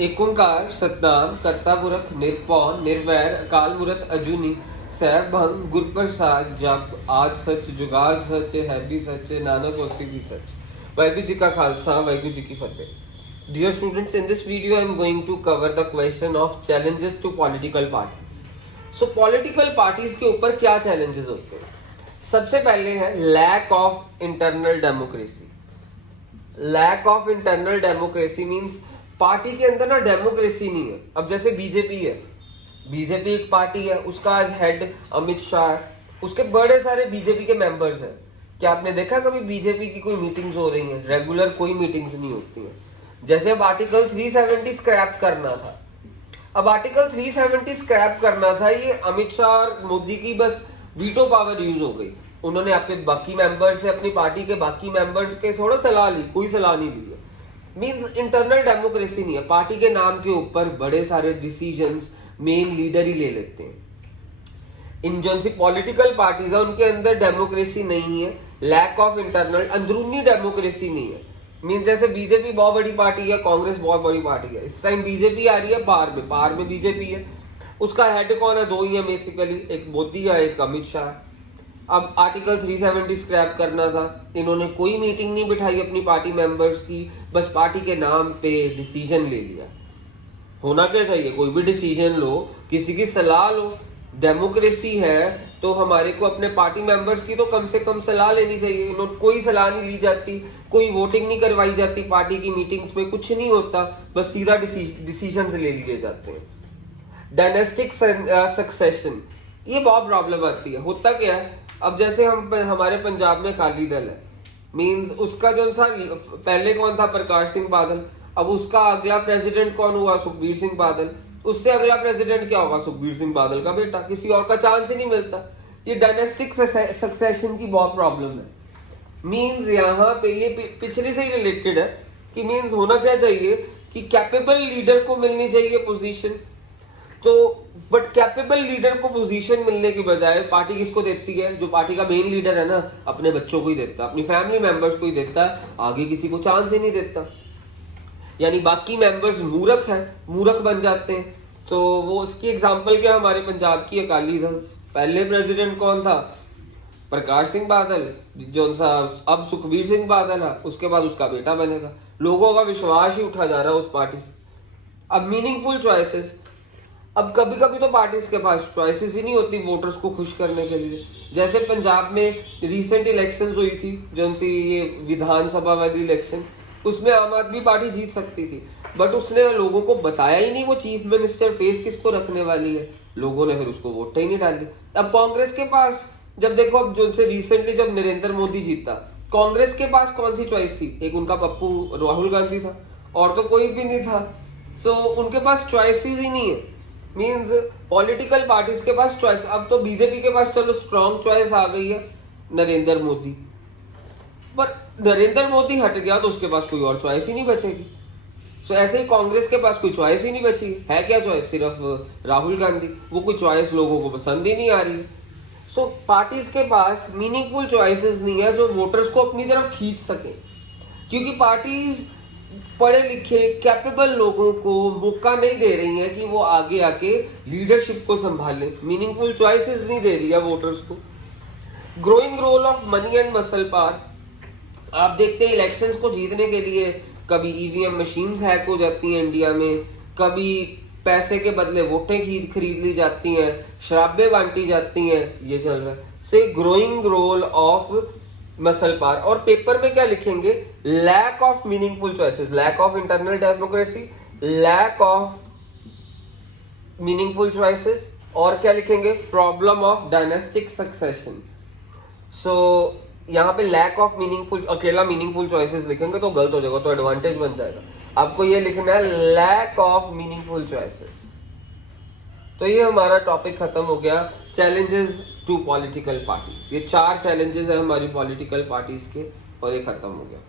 एक ओंकार सतनाम करता पुरख निरपौन निर्वैर अकाल मूरत अजूनी सैभ भंग गुरप्रसाद जप आज सच जुगाद सच है भी सच नानक होसी भी सच। वाहिगुरु जी का खालसा वाहिगुरु जी की फतेह। Dear students, in this video I am going to cover the question of challenges to political parties. So political parties के ऊपर क्या challenges होते हैं? सबसे पहले है lack of internal democracy. Lack of internal democracy means party के अंदर ना डेमोक्रेसी नहीं है। अब जैसे बीजेपी है, बीजेपी एक पार्टी है, उसका आज हेड अमित शाह है, उसके बड़े सारे बीजेपी के मेंबर्स हैं। क्या आपने देखा कभी बीजेपी की कोई मीटिंग्स हो रही हैं? रेगुलर कोई मीटिंग्स नहीं होती हैं। जैसे अब आर्टिकल 370 स्क्रैप करना था, अब आर्टिकल 370 स्क्रैप करना था, ये अमित शाह और मोदी की बस वीटो पावर यूज हो गई। उन्होंने अपने बाकी मेंबर्स से, अपनी पार्टी के बाकी मेंबर्स के थोड़ा सलाह ली, कोई सलाह नहीं ली है। मींस इंटरनल डेमोक्रेसी नहीं है। पार्टी के नाम के ऊपर बड़े सारे डिसीजंस मेन लीडर ही ले लेते हैं। इन जो सी पॉलिटिकल पार्टीज है उनके अंदर डेमोक्रेसी नहीं है, लैक ऑफ इंटरनल अंदरूनी डेमोक्रेसी नहीं है। मीन जैसे बीजेपी बहुत बड़ी पार्टी है, कांग्रेस बहुत बड़ी पार्टी है। इस टाइम बीजेपी आ रही है पार में बीजेपी है, उसका हेड कौन है? दो ही है बेसिकली, एक मोदी है, एक अमित शाह। अब आर्टिकल 370 स्क्रैप करना था, इन्होंने कोई मीटिंग नहीं बिठाई अपनी पार्टी मेंबर्स की, बस पार्टी के नाम पे डिसीजन ले लिया। होना क्या चाहिए? कोई भी डिसीजन लो, किसी की सलाह लो। डेमोक्रेसी है तो हमारे को अपने पार्टी मेंबर्स की तो कम से कम सलाह लेनी चाहिए। कोई सलाह नहीं ली जाती, कोई वोटिंग नहीं करवाई जाती, पार्टी की मीटिंग्स में कुछ नहीं होता, बस सीधा डिसीजन ले लिए जाते हैं। डायनेस्टिक सक्सेशन, ये बहुत प्रॉब्लम आती है। होता क्या है, अब जैसे हमारे पंजाब में अकाली दल है, मींस उसका जो सा पहले कौन था? प्रकाश सिंह बादल। अब उसका अगला प्रेसिडेंट कौन हुआ? सुखबीर सिंह बादल। उससे अगला प्रेसिडेंट क्या होगा? सुखबीर सिंह बादल का बेटा। किसी और का चांस ही नहीं मिलता। ये डायनेस्टिक सक्सेशन की बहुत प्रॉब्लम है। मींस यहाँ पे ये पिछले से ही रिलेटेड है कि मींस होना क्या चाहिए कि कैपेबल लीडर को मिलनी चाहिए पोजीशन। तो बट कैपेबल लीडर को पोजीशन मिलने की बजाय पार्टी किसको देती है? जो पार्टी का मेन लीडर है ना, अपने बच्चों को ही देता है, अपनी फैमिली मेंबर्स को ही देता है, आगे किसी को चांस ही नहीं देता। यानी बाकी मेंबर्स मूर्ख हैं, मूर्ख बन जाते हैं। सो वो उसकी एग्जांपल क्या? हमारे पंजाब की अकाली दल। पहले प्रेसिडेंट कौन था? प्रकाश सिंह बादल, जो सा अब सुखबीर सिंह बादल है, उसके बाद उसका बेटा बनेगा। लोगों का विश्वास ही उठा जा रहा है उस पार्टी से। अब मीनिंगफुल चॉइसेस, अब कभी कभी तो पार्टीज के पास चॉइसेस ही नहीं होती वोटर्स को खुश करने के लिए। जैसे पंजाब में रिसेंट इलेक्शंस हुई थी, जो सी ये विधानसभा वाली इलेक्शन, उसमें आम आदमी पार्टी जीत सकती थी, बट उसने लोगों को बताया ही नहीं वो चीफ मिनिस्टर फेस किसको रखने वाली है। लोगों ने फिर उसको वोट ही नहीं डाली। अब कांग्रेस के पास जब देखो, अब जो से रिसेंटली जब नरेंद्र मोदी जीता, कांग्रेस के पास कौन सी चॉइस थी? एक उनका पप्पू राहुल गांधी था, और तो कोई भी नहीं था। सो उनके पास चॉइसेस ही नहीं है। मींस पॉलिटिकल पार्टीज के पास चॉइस, अब तो बीजेपी के पास चलो स्ट्रॉन्ग चॉइस आ गई है, नरेंद्र मोदी। पर नरेंद्र मोदी हट गया तो उसके पास कोई और चॉइस ही नहीं बचेगी। सो ऐसे ही कांग्रेस के पास कोई चॉइस ही नहीं बची है। क्या चॉइस? सिर्फ राहुल गांधी। वो कोई चॉइस लोगों को पसंद ही नहीं आ रही है। सो पार्टीज के पास मीनिंगफुल चॉइसेस नहीं है जो वोटर्स को अपनी तरफ खींच सके, क्योंकि पार्टीज पढ़े लिखे कैपेबल लोगों को मौका नहीं दे रही है कि वो आगे आके लीडरशिप को संभालें। मीनिंगफुल चॉइसेस नहीं दे रही है वोटर्स को। Growing role of money and muscle power, आप देखते हैं इलेक्शंस को जीतने के लिए कभी ईवीएम मशीन्स हैक हो जाती हैं इंडिया में, कभी पैसे के बदले वोटें खरीद ली जाती हैं, शराबें बांटी जाती हैं, ये चल रहा है। से growing role of muscle power. और पेपर में क्या लिखेंगे? Lack of meaningful choices, lack of internal democracy, lack of meaningful choices, और क्या लिखेंगे? Problem of dynastic succession. So यहाँ पे लैक ऑफ मीनिंगफुल, अकेला मीनिंगफुल चॉइसेस लिखेंगे तो गलत हो जाएगा, तो एडवांटेज बन जाएगा। आपको ये लिखना है लैक ऑफ मीनिंगफुल चॉइसेस। तो ये हमारा टॉपिक खत्म हो गया, चैलेंजेस टू पॉलिटिकल पार्टीज। ये 4 चैलेंजेस है हमारी पॉलिटिकल पार्टीज के, और ये खत्म हो गया।